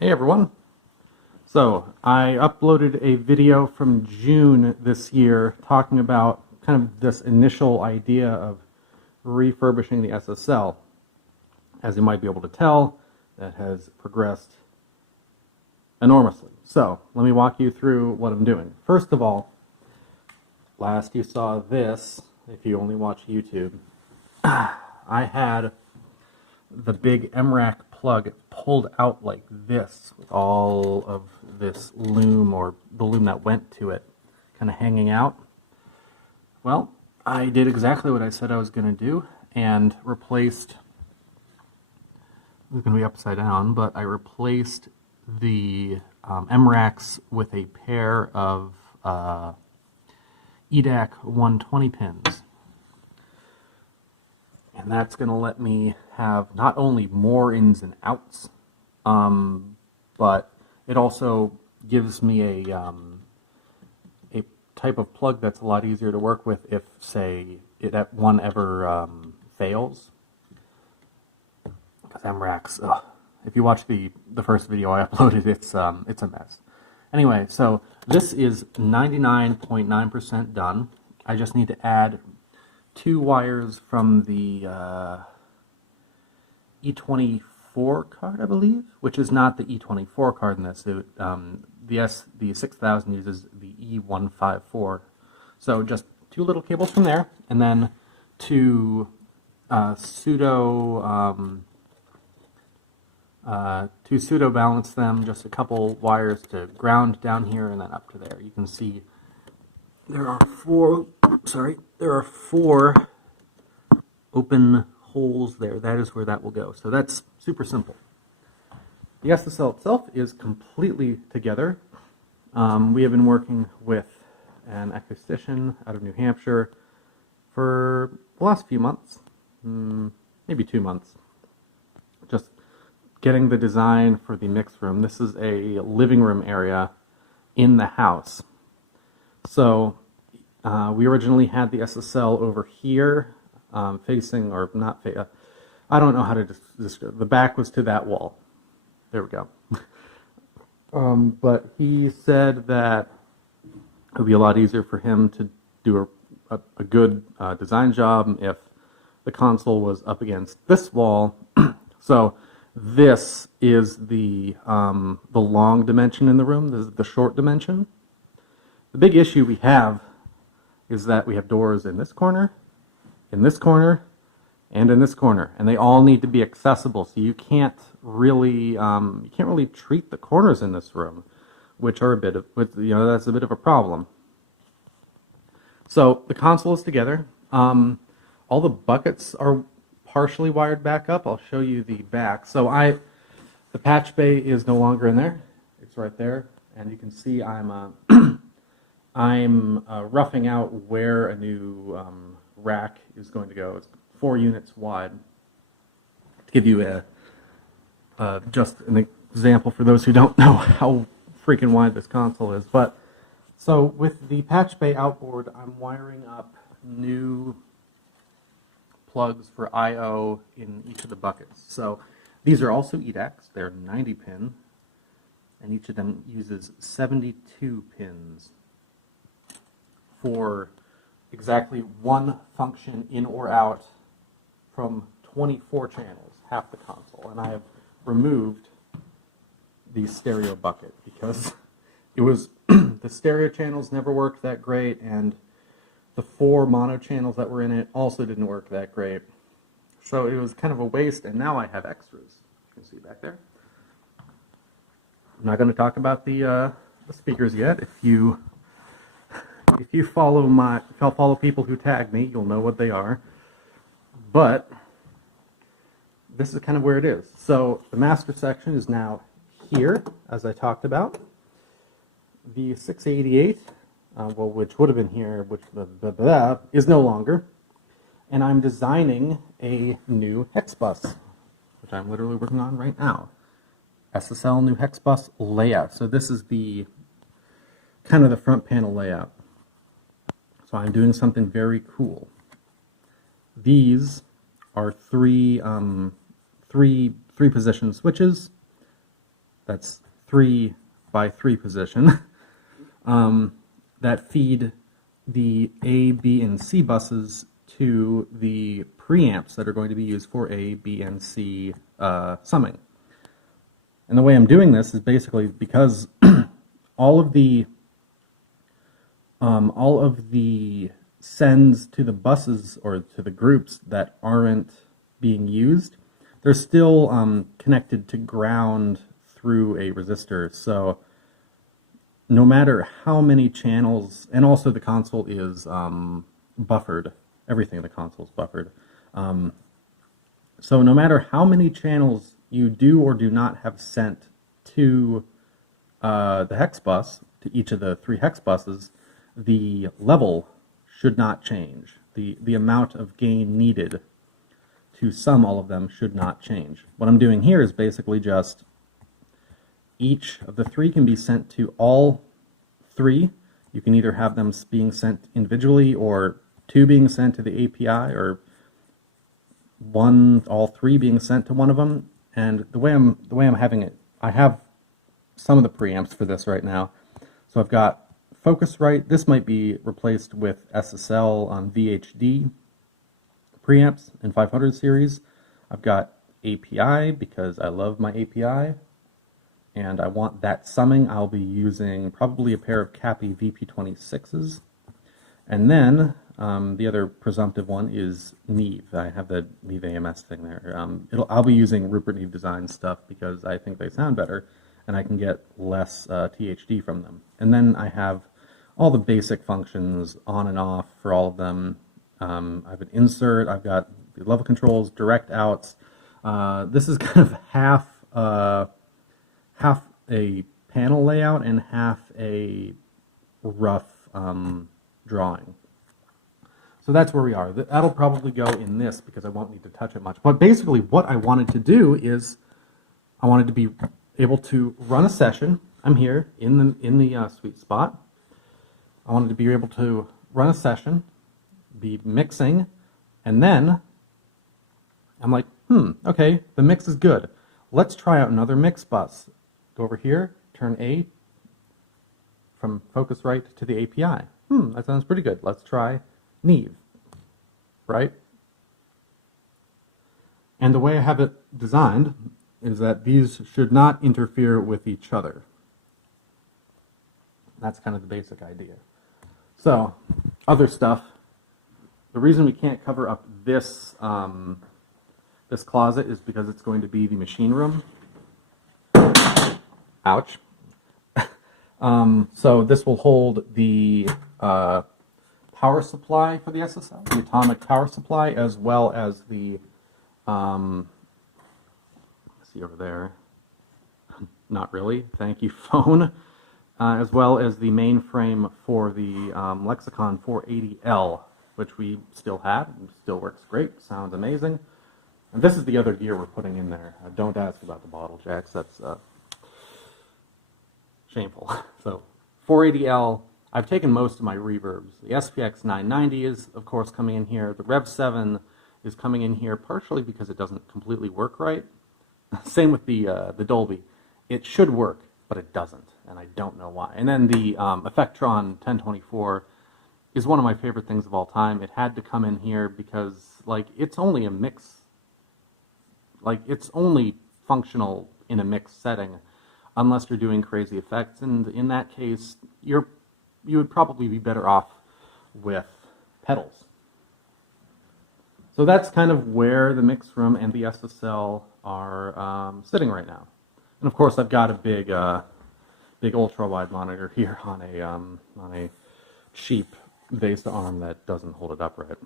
Hey everyone. So I uploaded a video from June this year talking about kind of this initial idea of refurbishing the SSL. As you might be able to tell, that has progressed enormously. So let me walk you through what I'm doing. First of all, last you saw this, if you only watch YouTube, I had the big MRAC plug pulled out like this with all of this loom, or the loom that went to it, kind of hanging out. Well, I did exactly what I said I was going to do and replaced, it was going to be upside down, but I replaced the MRACs with a pair of EDAC 120 pins. And that's going to let me have not only more ins and outs, but it also gives me a type of plug that's a lot easier to work with if, say, one ever fails. Because MRACs, if you watch the first video I uploaded, it's a mess. Anyway, so this is 99.9% done. I just need to add 2 wires from the E24 card, I believe, which is not the E24 card in this suit. The 6000 uses the E154. So just 2 little cables from there, and then to pseudo balance them, just a couple wires to ground down here and then up to there. You can see there are 4 open holes there. That is where that will go. So that's super simple. The SSL itself is completely together. We have been working with an acoustician out of New Hampshire for the last few months, maybe 2 months, just getting the design for the mix room. This is a living room area in the house. So we originally had the SSL over here, facing, or not, I don't know how to describe. The back was to that wall. There we go. But he said that it would be a lot easier for him to do a good design job if the console was up against this wall. So this is the long dimension in the room. This is the short dimension. The big issue we have is that we have doors in this corner, and in this corner, and they all need to be accessible. So you can't really treat the corners in this room, which are that's a bit of a problem. So the console is together. All the buckets are partially wired back up. I'll show you the back. So the patch bay is no longer in there. It's right there, and you can see I'm roughing out where a new rack is going to go. It's 4 units wide. To give you just an example for those who don't know how freaking wide this console is. But so with the patch bay outboard, I'm wiring up new plugs for I/O in each of the buckets. So these are also EDACs. They're 90 pin, and each of them uses 72 pins for exactly one function in or out from 24 channels, half the console. And I have removed the stereo bucket because it was the stereo channels never worked that great, and the 4 mono channels that were in it also didn't work that great. So it was kind of a waste, and now I have extras. You can see back there. I'm not going to talk about the speakers yet. If you follow people who tag me, you'll know what they are. But this is kind of where it is. So the master section is now here, as I talked about. The 688, which would have been here, which is no longer. And I'm designing a new hex bus, which I'm literally working on right now. SSL new hex bus layout. So this is the kind of the front panel layout. So I'm doing something very cool. These are three position switches that's 3 by 3 position, that feed the A, B, and C buses to the preamps that are going to be used for A, B, and C summing. And the way I'm doing this is basically because all of the sends to the buses or to the groups that aren't being used, they're still connected to ground through a resistor. So no matter how many channels, and also the console is buffered. Everything in the console is buffered. So no matter how many channels you do or do not have sent to the hex bus, to each of the 3 hex buses, the level should not change. The amount of gain needed to sum all of them should not change. What I'm doing here is basically just each of the 3 can be sent to all 3. You can either have them being sent individually or 2 being sent to the API or all 3 being sent to one of them. And the way I'm having it, I have some of the preamps for this right now. So I've got Focusrite. This might be replaced with SSL on VHD preamps in 500 series. I've got API because I love my API, and I want that summing. I'll be using probably a pair of Cappy VP26s. And then the other presumptive one is Neve. I have the Neve AMS thing there. I'll be using Rupert Neve Design stuff because I think they sound better and I can get less THD from them. And then I have all the basic functions on and off for all of them. I have an insert, I've got the level controls, direct outs. This is kind of half a panel layout and half a rough drawing. So that's where we are. That'll probably go in this because I won't need to touch it much. But basically what I wanted to do is I wanted to be able to run a session. I'm here in the sweet spot. I wanted to be able to run a session, be mixing, and then I'm like, okay, the mix is good. Let's try out another mix bus. Go over here, turn A from Focusrite to the API. That sounds pretty good. Let's try Neve, right? And the way I have it designed is that these should not interfere with each other. That's kind of the basic idea. So, other stuff. The reason we can't cover up this this closet is because it's going to be the machine room. Ouch. So this will hold the power supply for the SSL, the atomic power supply, as well as the, see over there, not really, thank you, phone, as well as the mainframe for the Lexicon 480L, which we still have, and still works great, sounds amazing. And this is the other gear we're putting in there. Don't ask about the bottle jacks, that's shameful. So 480L, I've taken most of my reverbs. The SPX 990 is, of course, coming in here. The Rev 7 is coming in here partially because it doesn't completely work right. Same with the Dolby. It should work, but it doesn't, and I don't know why. And then the Effectron 1024 is one of my favorite things of all time. It had to come in here because, like, it's only a mix. Like, it's only functional in a mix setting unless you're doing crazy effects, and in that case, you would probably be better off with pedals. So that's kind of where the mix room and the SSL are sitting right now. And of course, I've got a big ultra-wide monitor here on a cheap Vesta arm that doesn't hold it upright.